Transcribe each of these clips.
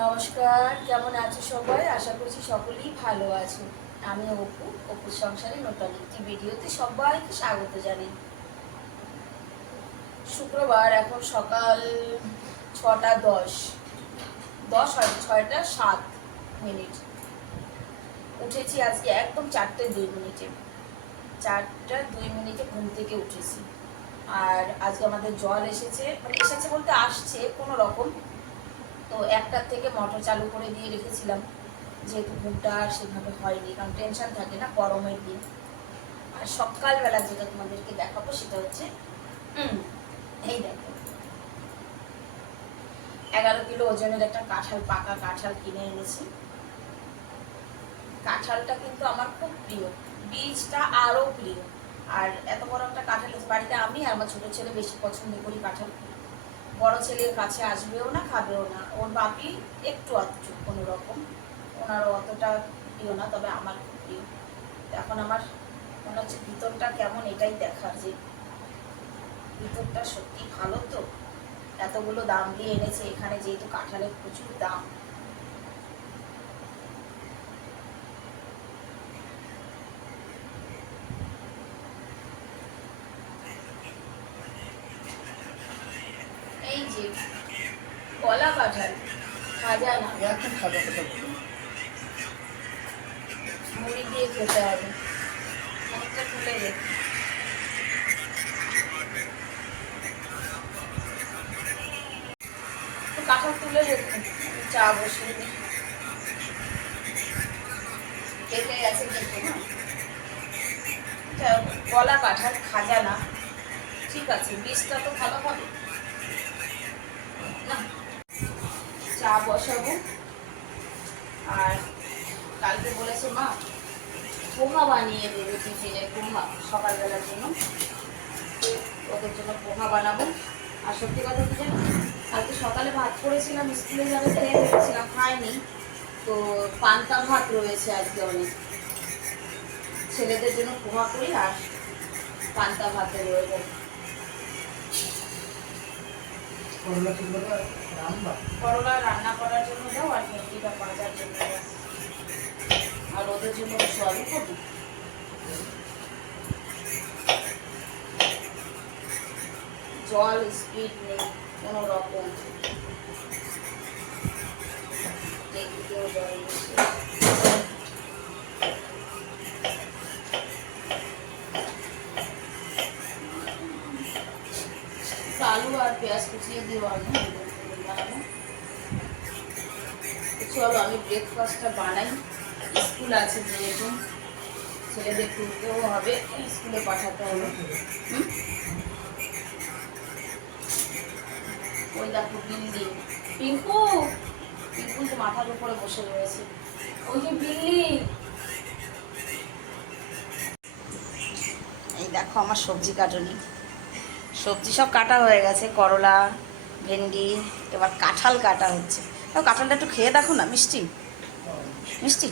নমস্কার, কেমন আছো সবাই? আশা করছি সকলেই ভালো আছো। আমি অপুর সংসারে নতুন একটি ভিডিওতে সবাইকে স্বাগত জানাই। শুক্রবার, এখন সকাল 6টা 10, 10 হয় 6টা 7 মিনিট। উঠেছি আজকে একদম 4টে 2 মিনিটে। 4টা 2 মিনিটে ঘুম থেকে উঠেছি। আর আজকে আমাদের জল এসেছে, মানে এসেছে বলতে আসছে কোনো রকম। তো 1টার থেকে মোটর চালু করে দিয়ে রেখেছিলাম, যেহেতু ঘুমটা আর সেভাবে হয়নি, কারণ টেনশন থাকে না গরমের দিন। আর সকালবেলা যেটা তোমাদেরকে দেখাবো সেটা হচ্ছে এই দেখো, 11 কিলো ওজনের একটা কাঁঠাল, পাকা কাঁঠাল কিনে এনেছি। কাঁঠালটা কিন্তু আমার খুব প্রিয়, বীজটা আরও প্রিয়। আর এত বড় একটা কাঁঠাল বাড়িতে আমি আর আমার ছোট ছেলে বেশি পছন্দ করি কাঁঠাল। বড় ছেলের কাছে আসবেও না, খাবেও না। ওর বাপি একটু আধটু কোনো রকম, ওনারও অতটা প্রিয় না, তবে আমার খুব প্রিয়। এখন আমার মনে হচ্ছে ভিতরটা কেমন, এটাই দেখার, যে ভিতরটা সত্যি ভালো তো। এতগুলো দাম দিয়ে এনেছে এখানে, যেহেতু কাঁঠালের প্রচুর দাম। এই যে কলা কাঁঠাল, খাজা না, এখন খাজা কথা মুড়ি দিয়ে খেতে হবে। অনেকটা তুলে রেখে কাঁঠাল তুলে রেখে চা বসিয়ে দিই। কেটে গেছে কিন্তু না, কলা কাঁঠাল, খাজা না। ঠিক আছে, বীজটা তো ভালো হবে না। চা বসাবো। আর কালকে বলেছে মা পোহা বানিয়ে দেবে টিফিনে, পোহা সকালবেলার জন্য, ওদের জন্য পোহা বানাবো। আর সত্যি কথা কি জানো, কালকে সকালে ভাত করেছিলাম, স্কুলে যাবে খেয়ে ভেবেছিলাম, খাইনি। তো পান্তা ভাত রয়েছে আজকে অনেক, ছেলেদের জন্য পোহা করি আর পান্তা ভাতে রয়ে যায়। করলা রান্না করার জন্য দাও, আর ভেন্ডিটা ভাজার জন্য দাও, আর ওদের জন্য সবই করবো। জল স্পিড নেই কোনো রকম, একদিকেও জল নেই। আলু আর পেঁয়াজ কুচিয়ে দিও আমি বানাবো। চলো আমি ব্রেকফাস্টটা বানাই, স্কুল আছে যেহেতু, ছেলেদের তুলতেও হবে, স্কুলে পাঠাতে হবে। ওই দেখো বিল্লি, পিঙ্কু, পিঙ্কু তো মাথার উপরে বসে রয়েছে, ওই যে বিল্লি। এই দেখো আমার সবজি কাটুনি, সবজি সব কাটা হয়ে গেছে, করলা, ভেন্ডি, এবার কাঁঠাল কাটা হচ্ছে। কাঁঠালটা একটু খেয়ে দেখো না, মিষ্টি মিষ্টি,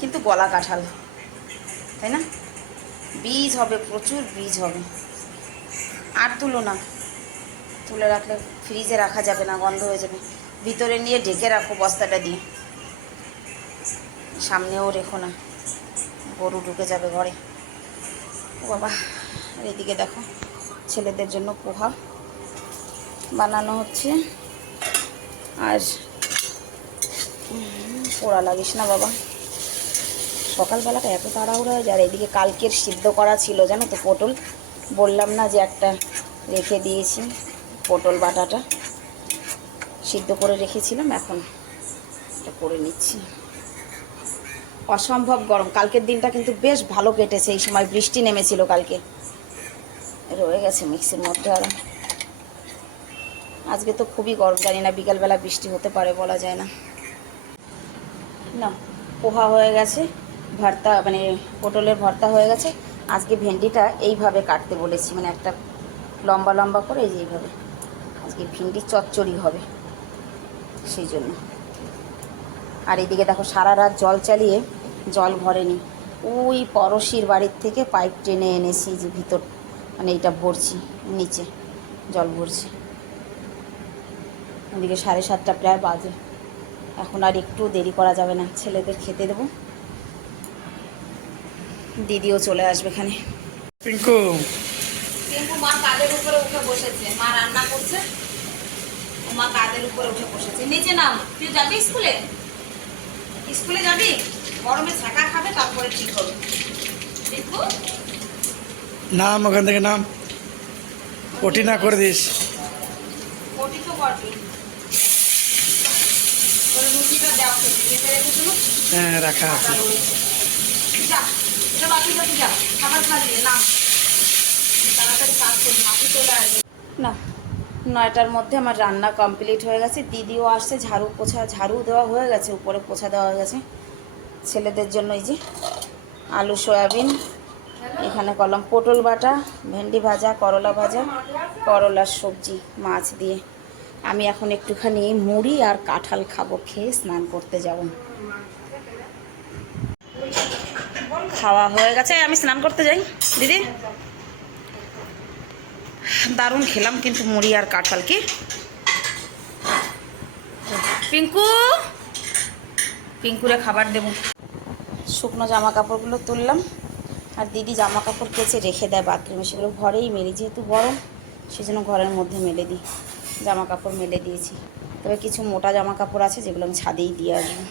কিন্তু গলা কাঁঠাল, তাই না? বীজ হবে, প্রচুর বীজ হবে। আর তুলো না, তুলে রাখলে ফ্রিজে রাখা যাবে না, গন্ধ হয়ে যাবে। ভিতরে নিয়ে ঢেকে রাখো বস্তাটা দিয়ে, সামনেও রেখো না, গরু ঢুকে যাবে ঘরে। ও বাবা, আর এদিকে দেখো ছেলেদের জন্য পোহা বানানো হচ্ছে। আর পোড়া লাগিস না বাবা, সকালবেলাটা এত তাড়াহুড়ো হয়ে যায়। আর এদিকে কালকের সিদ্ধ করা ছিল জানো তো, পটল, বললাম না যে একটা রেখে দিয়েছি, পটল বাটাটা সিদ্ধ করে রেখেছিলাম, এখন এটা করে নিচ্ছি। অসম্ভব গরম, কালকের দিনটা কিন্তু বেশ ভালো কেটেছে, এই সময় বৃষ্টি নেমেছিল কালকে, রয়ে গেছে মিক্সির মধ্যে। আর আজকে তো খুবই গরম, জানি না বিকালবেলা বৃষ্টি হতে পারে, বলা যায় না। না, পোহা হয়ে গেছে, ভর্তা মানে পটলের ভর্তা হয়ে গেছে। আজকে ভেন্ডিটা এইভাবে কাটতে বলেছি, মানে একটা লম্বা লম্বা করে, এই যে এইভাবে। আজকে ভেন্ডি চচ্চড়ি হবে সেই জন্য। আর এইদিকে দেখো সারা রাত জল চালিয়ে জল ভরেনি, ওই পড়শির বাড়ির থেকে পাইপ টেনে এনেছি, যে ভিতর মানে এইটা ভরছি, নিচে জল ভরছি। ওদিকে 7:30 প্রায় বাজে। এখন আর একটু দেরি করা যাবে না, ছেলেদের খেতে দেবো। দিদিও চলে আসবে এখানে। পিঙ্কু মা কাঁধের উপরে উঠে বসেছে, মা রান্না করছে, মা কাঁধের উপরে উঠে বসেছে। নিচে নাম, তুই যাবি স্কুলে? স্কুলে যাবি? গরমে ছাকা খাবে, তারপরে ঠিক হবে। পিঙ্কু নাম, ওখান থেকে নাম, পটি না করে দিস। পটি তো করবি। রুটিটা দেওয়া খেতে রেখেছিল, হ্যাঁ রাখা আছে। যা এটা বাকি যাবি, যা খাবার খাবি না, তাড়াতাড়ি কাজ করবি, বাকি চলে আসবে না। 9টার মধ্যে আমার রান্না কমপ্লিট হয়ে গেছে। দিদিও আসছে, ঝাড়ু দেওয়া হয়ে গেছে, উপরে পোছা দেওয়া হয়ে গেছে। ছেলেদের জন্য এই যে আলু সয়াবিন, এখানে করলাম পটল বাটা, ভেন্ডি ভাজা, করলা ভাজা, করলার সবজি মাছ দিয়ে। আমি এখন একটুখানি মুড়ি আর কাঁঠাল খাবো, খেয়ে স্নান করতে যাব। খাওয়া হয়ে গেছে, আমি স্নান করতে যাই। দিদি দারুণ খেলাম কিন্তু মুড়ি আর কাঁঠাল। কি পিঙ্কুরে খাবার দেব। শুকনো জামা কাপড়গুলো তুললাম, আর দিদি জামা কাপড় কেচে রেখে দেয় বাথরুমে, সেগুলো ঘরেই মেলি, যেহেতু গরম সেজন্য ঘরের মধ্যে মেলে দিই। জামা কাপড় মেলে দিয়েছি, তবে কিছু মোটা জামা কাপড় আছে যেগুলো আমি ছাদেই দিয়ে আসবো।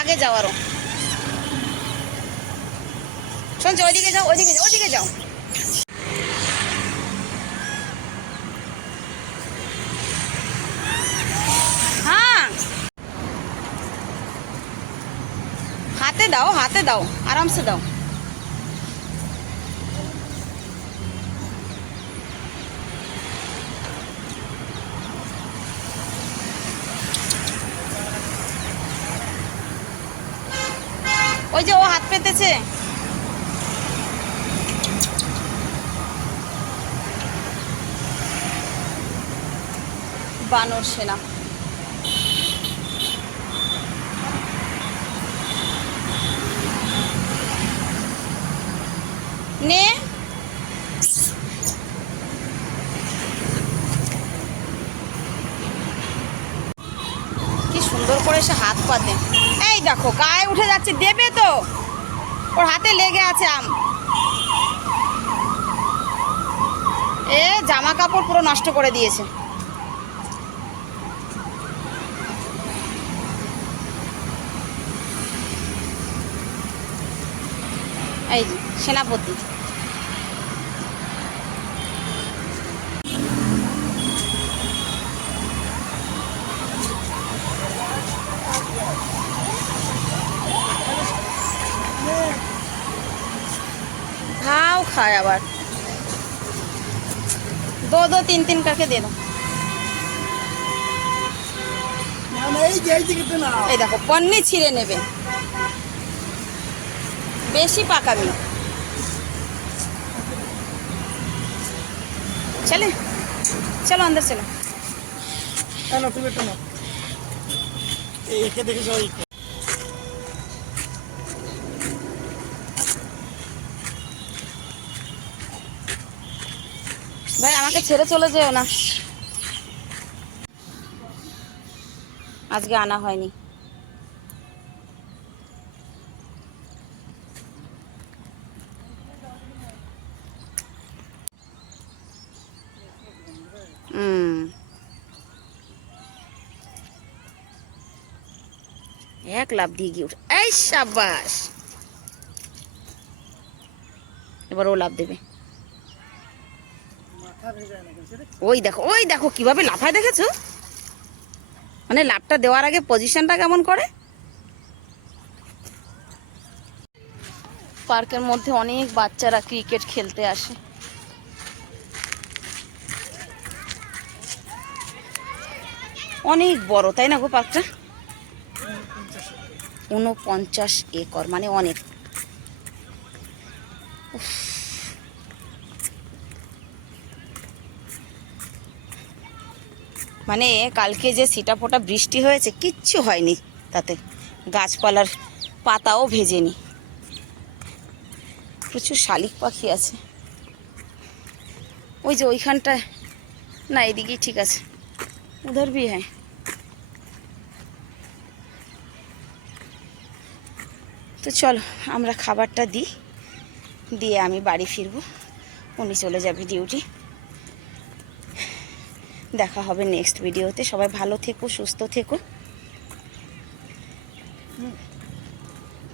আগে যাও, আরো শুনছো, ওইদিকে যাও, ওইদিকে যাও। হ্যাঁ হাতে দাও, আরামসে দাও। ওই যে ও হাত পেতেছে। বানর সেনা। নে কি সুন্দর করে সে হাত পাতে। এই দেখো গায়ে উঠে যাচ্ছে, দেবে তো, ওর হাতে লেগে আছে আম। এ জামা কাপড় পুরো নষ্ট করে দিয়েছে। এই যে সেনাপতি। खाओ खाए आबार 2-2 3-3 करके दे दो। এই দেখো পন্নি ছিঁড়ে নেবে, বেশি পাকামি। चले चलो अंदर चलो। ভাই আমাকে ছেড়ে চলে যেও না, আজকে আনা হয়নি। এক লাভ দিয়ে গিয়ে উঠে, এই সাবাস, এবার ও লাভ দেবে। ওই দেখো কিভাবে লাফায়, দেখেছো? মানে লাভটা দেওয়ার আগে পজিশনটা কেমন করে। পার্কের মধ্যে অনেক বাচ্চারা ক্রিকেট খেলতে আসে। অনেক বড় তাই না গো পার্কটা? 49 একর, মানে অনেক। মানে কালকে যে ছিটাফোঁটা বৃষ্টি হয়েছে, কিচ্ছু হয়নি তাতে, গাছপালার পাতাও ভেজেনি। প্রচুর শালিক পাখি আছে। ওই যে ওইখানটায়, না এদিকেই ঠিক আছে, উধার ভি হ্যাঁ। তো চলো আমরা খাবারটা দিই, দিয়ে আমি বাড়ি ফিরবো, উনি চলে যাবে ডিউটি। দেখা হবে নেক্সট ভিডিওতে। সবাই ভালো থেকো, সুস্থ থেকো।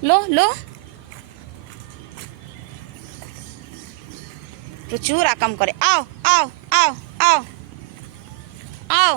লো লো, প্রচুর আকাম করে। আও আও আও আও আও।